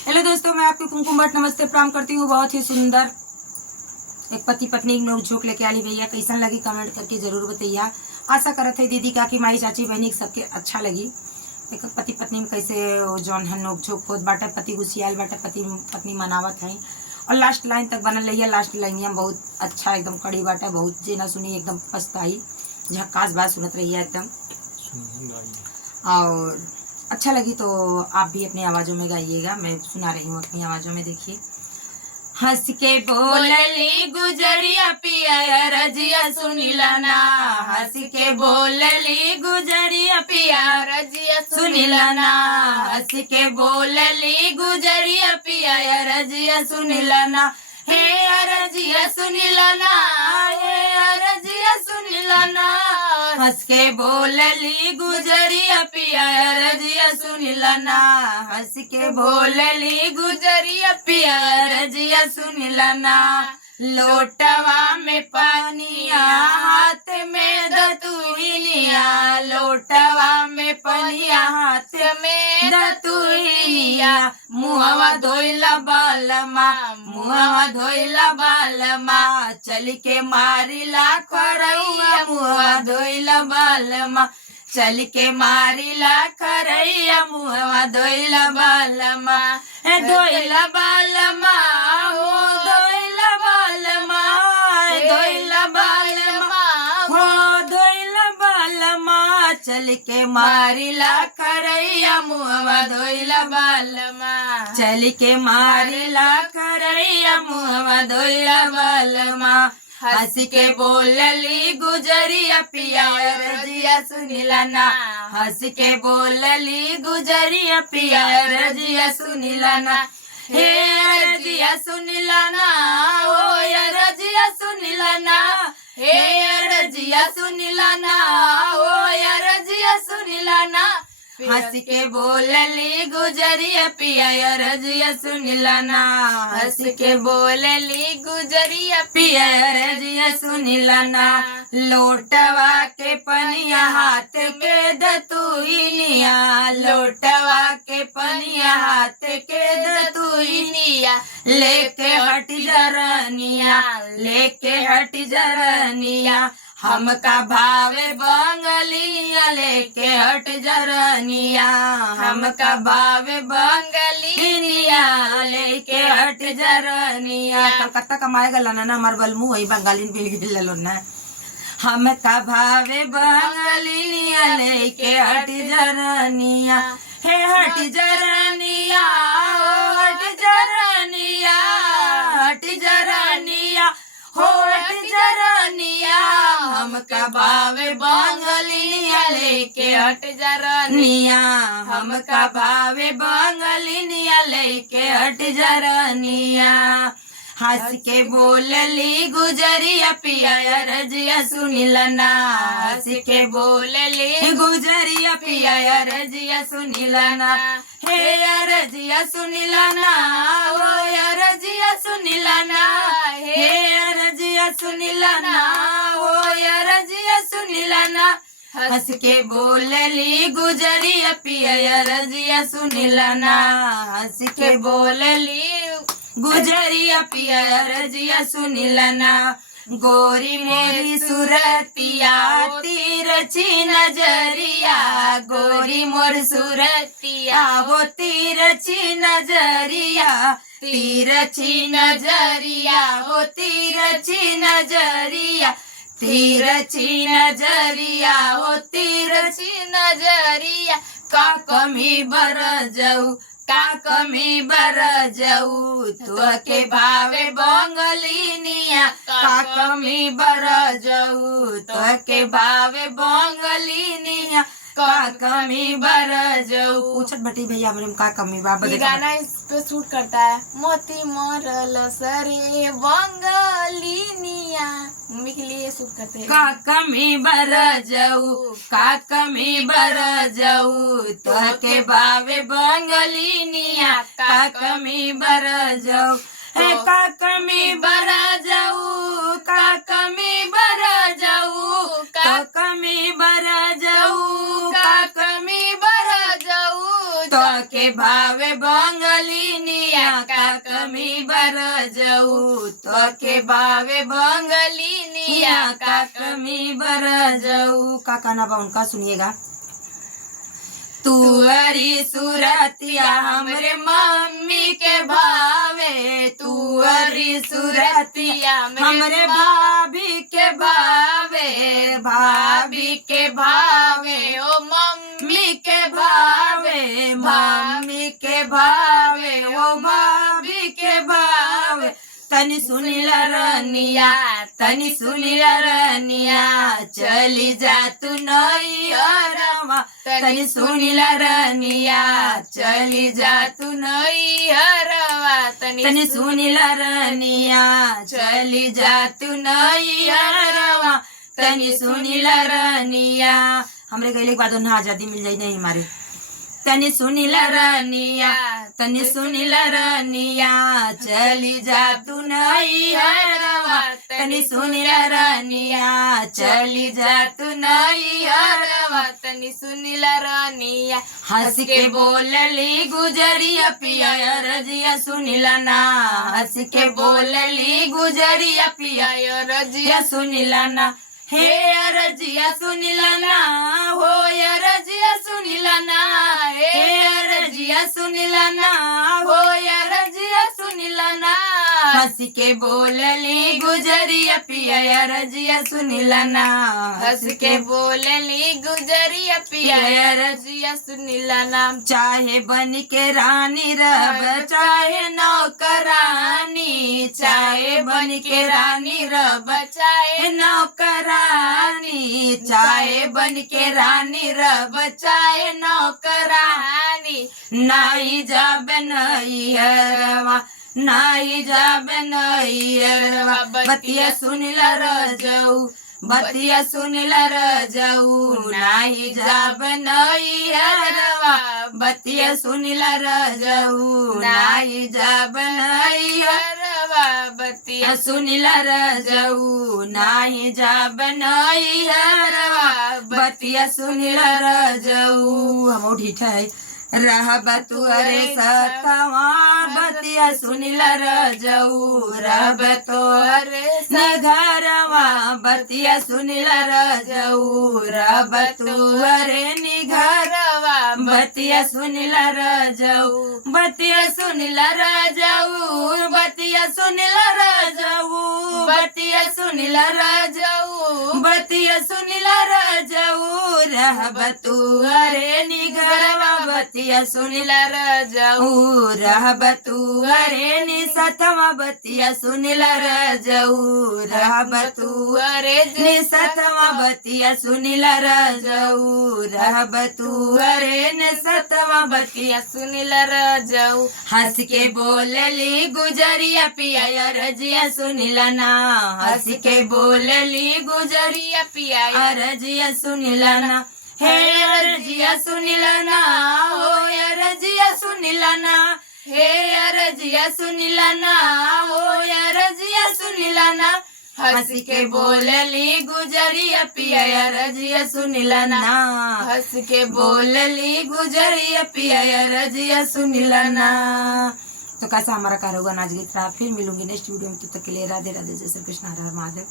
Hello दोस्तों, मैं आपकी कुमकुम भट्ट नमस्ते प्रणाम करती हूँ। बहुत ही सुंदर एक पति पत्नी एक नोक-झोंक लेके आली भैया। कैसन लगी कमेंट करके जरूर बताइया। आशा करत है दीदी काकी माई चाची बहनी सबके अच्छा लगी। एक पति पत्नी में कैसे जौन है नोक झोंक होत बाटे, पति गुस्सियाल बाटे, पति पत्नी मनावत है और लास्ट लाइन तक बनल रही है। लास्ट लाइन बहुत अच्छा एकदम कड़ी बाटे, बहुत जे ना सुनी एकदम पछताई, झक्कास बात सुनत रही है एकदम। और अच्छा लगी तो आप भी अपनी आवाज़ों में गाइएगा, मैं सुना रही हूँ अपनी आवाज़ों में। देखिए। हंस के बोलली गुजरिया पिया रजिया सुनिला ना, हंस के बोलली गुजरिया पिया रजिया सुनिला ना, हंस के बोलली गुजरिया पिया रजिया सुनिला ना, हे रजिया सुनिला ना, हे रजिया सुनिला ना, हंस के बोलली गुजरिया पिया रजिया सुनिला ना, हंस के बोलली गुजरिया पिया रजिया सुनिला ना। लोटवा में पानिया हाथ में दतुइनिया, लोटवा में पनिया हाथ में दतुइनिया, मुहवा धोइला बालमा, मुहवा धोइला बालमा, चल के मारिला करैया, मुहवा धोइला बालमा, चल के मारिला करैया, मुहवा धोइला बालमा, धोइला बालमा, हो धोइला बालमा, धोइला बालमा, हो धोइला बालमा, चल के मारिला करैया, मुहवा धोइला बालमा, चल के मारिला करैया, मुहवा धोइला बालमा, हंस के बोलली गुजरिया पिया रजिया सुनिला ना, हंस के बोलली गुजरिया पिया रजिया सुनिला ना, हे रजिया सुनिला ना, ओ रजिया सुनिला ना, हे रजिया सुनिला ना, ओ रजिया सुनिला ना, हंस के बोलली गुजरिया पिया रजिया सुनिला ना, हंस के बोलली गुजरिया पिया रजिया सुनिला ना। लोटवा के पनिया हाथ के दतुइनिया, लोटवा के पनिया हाथ के दतुइनिया, लेके हट जरनिया, लेके हट जरनिया, हमका भावे बंगलिया, लेके हट जरनिया, हमका भावे बंगलिया, लेके हट जरनिया। कलकत्ता कमाए गला ना हमार बलमू वही बंगाली मिल गई ना। हमका भावे बंगलिया, लेके हट जरनिया, हे हट जरनिया, ओ हट जरनिया, हट जरनिया, हो हट जरनिया, हमका भावे बंगलिया, लेके हट जरनिया, हमका भावे बंगलिया, लेके हट जरनिया। हंस के बोलली गुजरिया पिया रजिया सुनिला ना, हंस के बोलली गुजरिया पिया रजिया सुनिला ना, हे रजिया सुनिला ना, ओ रजिया सुनिला ना, हे रजिया सुनिला ना, ओ रजिया सुनिला ना, हंस के बोलली गुजरिया पिया रजिया सुनिला ना, हंस के बोलली गुजरिया पिया रजिया सुनिला ना। गोरी मोरी सुरतिया तिरछी नजरिया, गोरी मोर सुरतिया वो तिरछी नजरिया, तिरछी नजरिया वो तिरछी नजरिया, तिरछी नजरिया वो तिरछी नजरिया, का कमी बर जाऊ, का कमी बर जाऊ, तो के भावे बंगलिनिया, का कमी बर जाऊ, तो के भावे बंगलिनिया, का कमी बर जाऊ। पूछत बटी भैया हमरे का कमी बा? ये गाना इस पे शूट करता है मोती मोरल सरे बंगलिनिया, मम्मी के लिए शूट करते हैं। का कमी बर जाऊ, का कमी बर जाऊ, तो के भावे बंगलिनिया, का कमी बर जाऊ, है का कमी बर जाऊ, का कमी बर जाऊ, का कमी बर जाऊ, का कमी बर जाऊ, तो के भावे बंगलिनिया। कमी बरजऊ तो के बावे बंगलिनिया का कमी बरजऊ। का गाना बा उनका सुनिएगा। तुअरी सूरतिया हमरे मम्मी के भावे, तुअरी सूरतिया हमरे भाभी के भावे, भाभी के भावे ओ मम्मी के भावे, मम्मी के भावे ओ भाभी के भावे। तनी सुनीला रनिया, तनी सुनीला रनिया, चली जा तू नैहरवा, तनी सुनीला रनिया, चली जा तू नैहरवा, तनी सुनीला रनिया, चली जा तू नैहरवा, तनी सुनीला रनिया। हमरे गईले के बाद उन्हें आजादी मिल जाई नहीं हमारे। तनी सुनीला रनिया, तनी सुनीला रनिया, चली जा तू नैहरवा, तनी सुनीला रनिया, चली जा तू नैहरवा, तनी सुनीला रनिया। हंस के बोलली गुजरिया पिया रजिया सुनीला ना, हंस के बोलली गुजरिया पिया रजिया सुनीला ना, हे रजिया सुनीला ना, हो रजिया सुनीला ना, हे रजिया सुनीला ना, हो रजिया सुनीला ना। हंस के बोलली गुजरिया पिया रजिया सुनीला ना, हंस के बोलली गुजरिया पिया रजिया सुनीला ना। चाहे बन के रानी रब, चाहे नौकरानी, चाहे बन के रानी रब, चाहे नौकरानी, चाहे बन के रानी रब, चाहे नौकरानी। नाई जाबे नैहरवा, नाई जाबे नैहरवा, बतिया सुनिला रजऊ, बतिया सुनिला रजऊ, नाही जाबे नैहरवा, बतिया सुनिला रजऊ, नाही जाबे नैहरवा, बतिया सुनिला रजऊ, नाही जाबे नैहरवा, बतिया सुनिला रजऊ। हम ठीक है रहब तुअरे सतवा, बतिया सुनिला रजऊ, रहब तुअरे निघरवा, बतिया सुनिला रजऊ, रहब तुअरे निघरवा, बतिया सुनिला रजऊ, बतिया सुनिला रजऊ, बतिया सुनिला रजऊ, बतिया सुनिला रजऊ, बतिया सुनिला रजऊ, रहब तुअरे निघरवा, बतिया सुनिला रजऊ, रहब तुअरे निसतवा, बतिया सुनिला रजऊ, रहब तुअरे निसतवा, बतिया सुनिला रजऊ, रहब तुअरे निसतवा, बतिया सुनीला रजऊ। हंस के बोलली गुजरिया पिया रजिया सुनिला ना, हंस के बोलली गुजरिया पिया रजिया सुनिला ना, हे रजिया सुनिला ना, हो रजिया सुनिला ना, हे रजिया सुनिला ना, हो रजिया सुनिला ना। हंस के बोलली गुजरिया पिया रजिया सुनिला ना, हंस के बोलली गुजरिया पिया रजिया सुनिला ना। तो कैसा हमारा कार्य होगा नाच गीत रहा। फिर मिलूंगी नेक्स्ट वीडियो में, तब तक के लिए राधे राधे, जय श्री कृष्ण, हर हर महादेव।